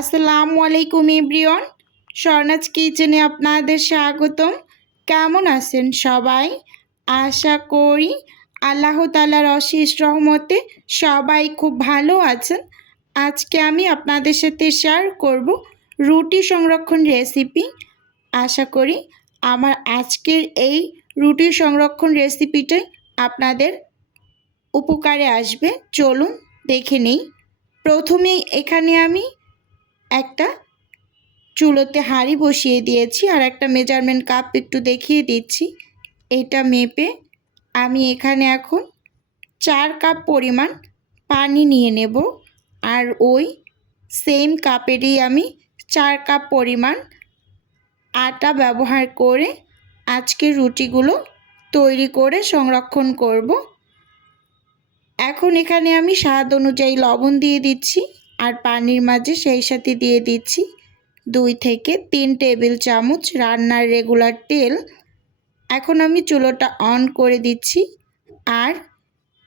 আসসালামু আলাইকুম ইব্রিয়ন স্বর্ণাজ কিচেনে আপনাদের স্বাগতম। কেমন আছেন সবাই? আশা করি আল্লাহ তালার অশেষ রহমতে সবাই খুব ভালো আছেন। আজকে আমি আপনাদের সাথে শেয়ার করব রুটি সংরক্ষণ রেসিপি আশা করি আমার আজকের এই রুটি সংরক্ষণ রেসিপিটাই আপনাদের উপকারে আসবে। চলুন দেখে নিই। প্রথমেই এখানে আমি একটা চুলোতে হাঁড়ি বসিয়ে দিয়েছি আর একটা মেজারমেন্ট কাপ একটু দেখিয়ে দিচ্ছি। এটা মেপে আমি এখানে এখন চার কাপ পরিমাণ পানি নিয়ে নেব আর ওই সেম কাপেরই আমি চার কাপ পরিমাণ আটা ব্যবহার করে আজকে রুটিগুলো তৈরি করে সংরক্ষণ করব। এখন এখানে আমি স্বাদ অনুযায়ী লবণ দিয়ে দিচ্ছি। আর পানির মাঝে সেই সাথে দিয়ে দিচ্ছি দুই থেকে তিন টেবিল চামচ রান্নার রেগুলার তেল। এখন আমি চুলোটা অন করে দিচ্ছি আর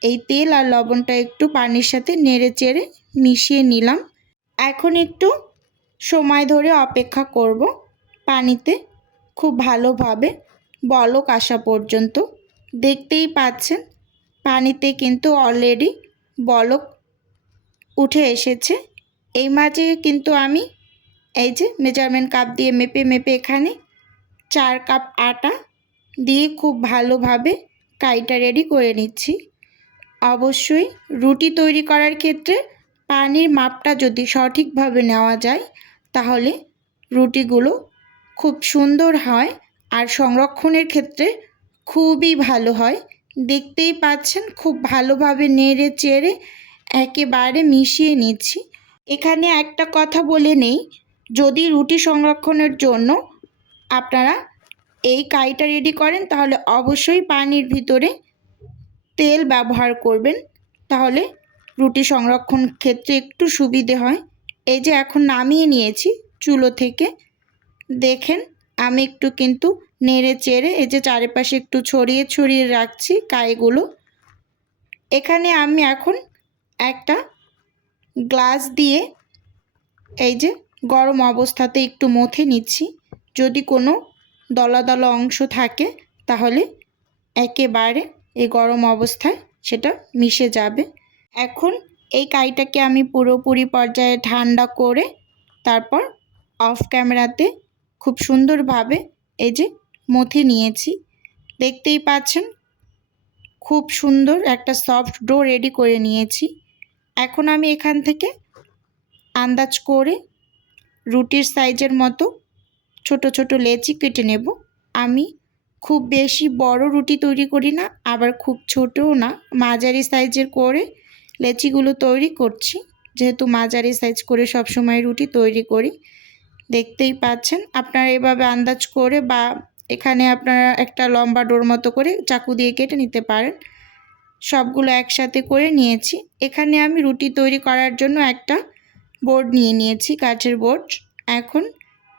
এই তেল আর লবণটা একটু পানির সাথে নেড়ে চেড়ে মিশিয়ে নিলাম। এখন একটু সময় ধরে অপেক্ষা করব পানিতে খুব ভালোভাবে বলক আসা পর্যন্ত। দেখতেই পাচ্ছেন, পানিতে কিন্তু অলরেডি বলক উঠে এসেছে। এই মাঝে কিন্তু আমি, এই যে মেজারমেন্ট কাপ দিয়ে মেপে মেপে এখানে চার কাপ আটা দিয়ে খুব ভালোভাবে কাইটা রেডি করে নিচ্ছি। অবশ্যই রুটি তৈরি করার ক্ষেত্রে পানির মাপটা যদি সঠিকভাবে নেওয়া যায়, তাহলে রুটিগুলো খুব সুন্দর হয় আর সংরক্ষণের ক্ষেত্রে খুবই ভালো হয়। দেখতেই পাচ্ছেন, খুব ভালোভাবে নেড়ে চেড়ে একেবারে মিশিয়ে নিচ্ছি। এখানে একটা কথা বলে নেই, যদি রুটি সংরক্ষণের জন্য আপনারা এই কাইটা রেডি করেন, তাহলে অবশ্যই পানির ভিতরে তেল ব্যবহার করবেন, তাহলে রুটি সংরক্ষণ ক্ষেত্রে একটু সুবিধে হয়। এই যে এখন নামিয়ে নিয়েছি চুলো থেকে, দেখেন আমি একটু কিন্তু নেড়ে চেড়ে এই যে চারিপাশে একটু ছড়িয়ে ছড়িয়ে রাখছি কাইগুলো। এখানে আমি এখন একটা গ্লাস দিয়ে এই যে গরম অবস্থাতে একটু মথে নিচ্ছি। যদি কোনো দলা দলা অংশ থাকে, তাহলে একেবারে এই গরম অবস্থায় সেটা মিশে যাবে। এখন এই কাইটাকে আমি পুরোপুরি পর্যায়ে ঠান্ডা করে তারপর অফ ক্যামেরাতে খুব সুন্দরভাবে এই যে মথে নিয়েছি। দেখতেই পাচ্ছেন, খুব সুন্দর একটা সফট ডো রেডি করে নিয়েছি। এখন আমি এখান থেকে আন্দাজ করে রুটির সাইজের মতো ছোট ছোট লেচি কেটে নেব। আমি খুব বেশি বড় রুটি তৈরি করি না, আবার খুব ছোটও না। মাঝারি সাইজের করে লেচিগুলো তৈরি করছি। যেহেতু মাঝারি সাইজ করে সবসময় রুটি তৈরি করি, দেখতেই পাচ্ছেন। আপনারা এভাবে আন্দাজ করে বা এখানে আপনারা একটা লম্বা ডোর মতো করে চাকু দিয়ে কেটে নিতে পারেন। সবগুলো একসাথে করে নিয়েছি। এখানে আমি রুটি তৈরি করার জন্য একটা বোর্ড নিয়ে নিয়েছি কাঠের বোর্ড। এখন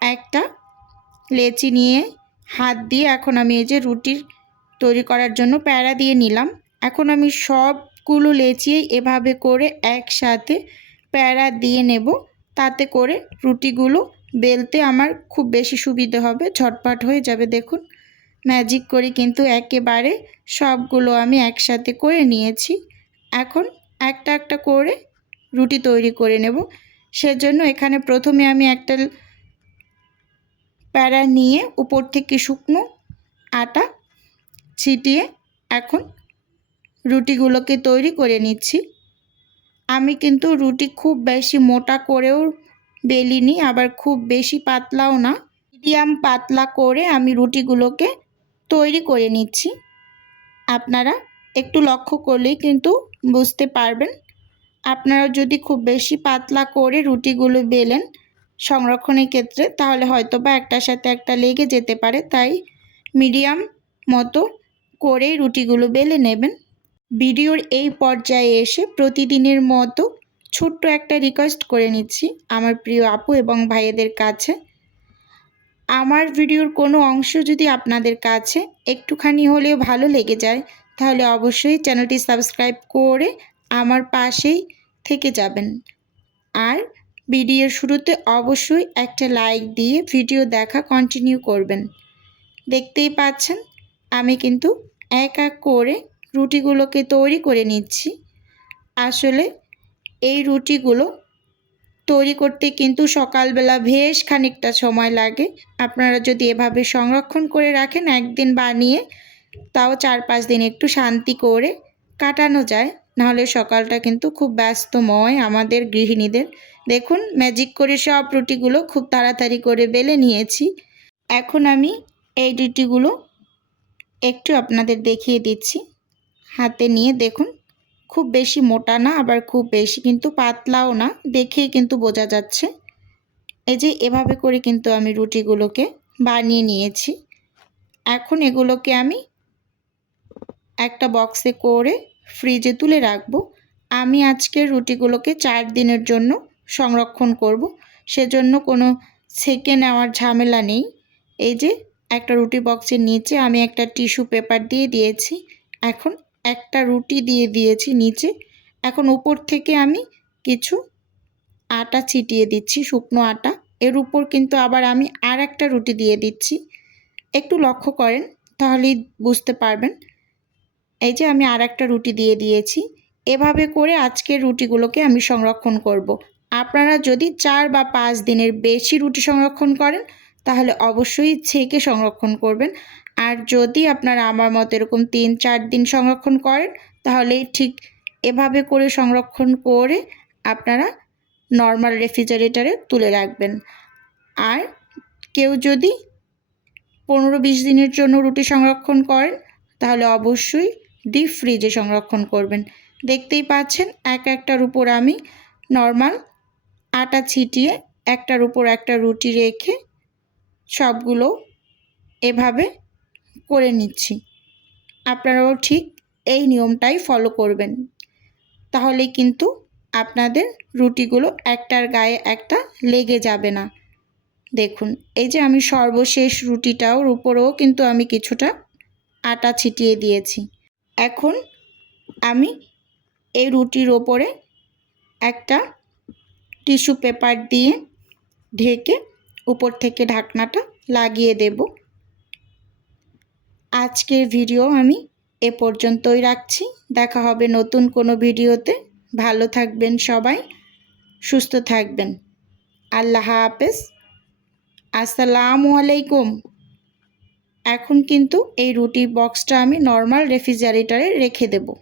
একটা লেচি নিয়ে হাত দিয়ে এখন আমি এই যে রুটির তৈরি করার জন্য প্যারা দিয়ে নিলাম। এখন আমি সবগুলো লেচিয়ে এভাবে করে একসাথে প্যারা দিয়ে নেব। তাতে করে রুটিগুলো বেলতে আমার খুব বেশি সুবিধে হবে, ঝটপট হয়ে যাবে, দেখুন। ম্যাজিক করে কিন্তু একেবারে সবগুলো আমি একসাথে করে নিয়েছি। এখন একটা একটা করে রুটি তৈরি করে নেব। সেজন্য এখানে প্রথমে আমি একটা প্যারা নিয়ে উপর থেকে শুকনো আটা ছিটিয়ে এখন রুটিগুলোকে তৈরি করে নিচ্ছি। আমি কিন্তু রুটি খুব বেশি মোটা করেও বেলিনি, আবার খুব বেশি পাতলাও না। মিডিয়াম পাতলা করে আমি রুটিগুলোকে তৈরি করে নিচ্ছি। আপনারা একটু লক্ষ্য করলেই কিন্তু বুঝতে পারবেন। আপনারা যদি খুব বেশি পাতলা করে রুটিগুলো বেলেন সংরক্ষণের ক্ষেত্রে, তাহলে হয়তো বা একটার সাথে একটা লেগে যেতে পারে। তাই মিডিয়াম মতো করে রুটিগুলো বেলে নেবেন। ভিডিওর এই পর্যায়ে এসে প্রতিদিনের মতো ছোট্ট একটা রিকোয়েস্ট করে নিচ্ছি আমার প্রিয় আপু এবং ভাইয়েদের কাছে। আমার ভিডিওর কোনো অংশ যদি আপনাদের কাছে একটুখানি হলেও ভালো লেগে যায়, তাহলে অবশ্যই চ্যানেলটি সাবস্ক্রাইব করে আমার পাশেই থেকে যাবেন। আর ভিডিওর শুরুতে অবশ্যই একটা লাইক দিয়ে ভিডিও দেখা কন্টিনিউ করবেন। দেখতেই পাচ্ছেন, আমি কিন্তু এক এক করে রুটিগুলোকে তৈরি করে নিচ্ছি। আসলে এই রুটিগুলো তৈরি করতে কিন্তু সকালবেলা বেশ খানিকটা সময় লাগে। আপনারা যদি এভাবে সংরক্ষণ করে রাখেন, একদিন বানিয়ে তাও চার পাঁচ দিন একটু শান্তি করে কাটানো যায়, নাহলে সকালটা কিন্তু খুব ব্যস্তময় আমাদের গৃহিণীদের। দেখুন ম্যাজিক করে সব রুটিগুলো খুব তাড়াতাড়ি করে বেলে নিয়েছি। এখন আমি এই রুটিগুলো একটু আপনাদের দেখিয়ে দিচ্ছি। হাতে নিয়ে দেখুন খুব বেশি মোটা না, আবার খুব বেশি কিন্তু পাতলাও না। দেখেই কিন্তু বোঝা যাচ্ছে। এই যে এভাবে করে কিন্তু আমি রুটিগুলোকে বানিয়ে নিয়েছি। এখন এগুলোকে আমি একটা বক্সে করে ফ্রিজে তুলে রাখব। আমি আজকের রুটিগুলোকে চার দিনের জন্য সংরক্ষণ করব। সেজন্য কোনো ছেঁকে নেওয়ার ঝামেলা নেই। এই যে একটা রুটি বক্সের নিচে আমি একটা টিস্যু পেপার দিয়ে দিয়েছি। এখন একটা রুটি দিয়ে দিয়েছি নিচে। এখন উপর থেকে আমি কিছু আটা ছিটিয়ে দিচ্ছি, শুকনো আটা। এর উপর কিন্তু আবার আমি আর একটা রুটি দিয়ে দিচ্ছি। একটু লক্ষ্য করেন, তাহলেই বুঝতে পারবেন। এই যে আমি আর একটা রুটি দিয়ে দিয়েছি। এভাবে করে আজকের রুটিগুলোকে আমি সংরক্ষণ করব। আপনারা যদি চার বা পাঁচ দিনের বেশি রুটি সংরক্ষণ করেন, তাহলে অবশ্যই ছেঁকে সংরক্ষণ করবেন। আর যদি আপনারা আমার মতো এরকম তিন, চার দিন সংরক্ষণ করেন, তাহলে ঠিক এভাবে করে সংরক্ষণ করে আপনারা নর্মাল রেফ্রিজারেটারে তুলে রাখবেন। আর কেউ যদি পনেরো বিশ দিনের জন্য রুটি সংরক্ষণ করেন, তাহলে অবশ্যই ডিপ ফ্রিজে সংরক্ষণ করবেন। দেখতেই পাচ্ছেন, এক একটার উপর আমি নর্মাল আটা ছিটিয়ে একটার উপর একটা রুটি রেখে সবগুলো এভাবে করে নিচ্ছি। আপনারাও ঠিক এই নিয়মটাই ফলো করবেন। তাহলে কিন্তু আপনাদের রুটিগুলো একটার গায়ে একটা লেগে যাবে না। দেখুন, এই যে আমি সর্বশেষ রুটিটাও উপরেও কিন্তু আমি কিছুটা আটা ছিটিয়ে দিয়েছি। এখন আমি এই রুটির ওপরে একটা টিস্যু পেপার দিয়ে ঢেকে উপর থেকে ঢাকনাটা লাগিয়ে দেব। আজকের ভিডিও আমি এ পর্যন্তই রাখছি। দেখা হবে নতুন কোনো ভিডিওতে। ভালো থাকবেন সবাই, সুস্থ থাকবেন। আল্লাহ হাফেজ। আসসালামু আলাইকুম। এখন কিন্তু এই রুটি বক্সটা আমি নর্মাল রেফ্রিজারেটারে রেখে দেবো।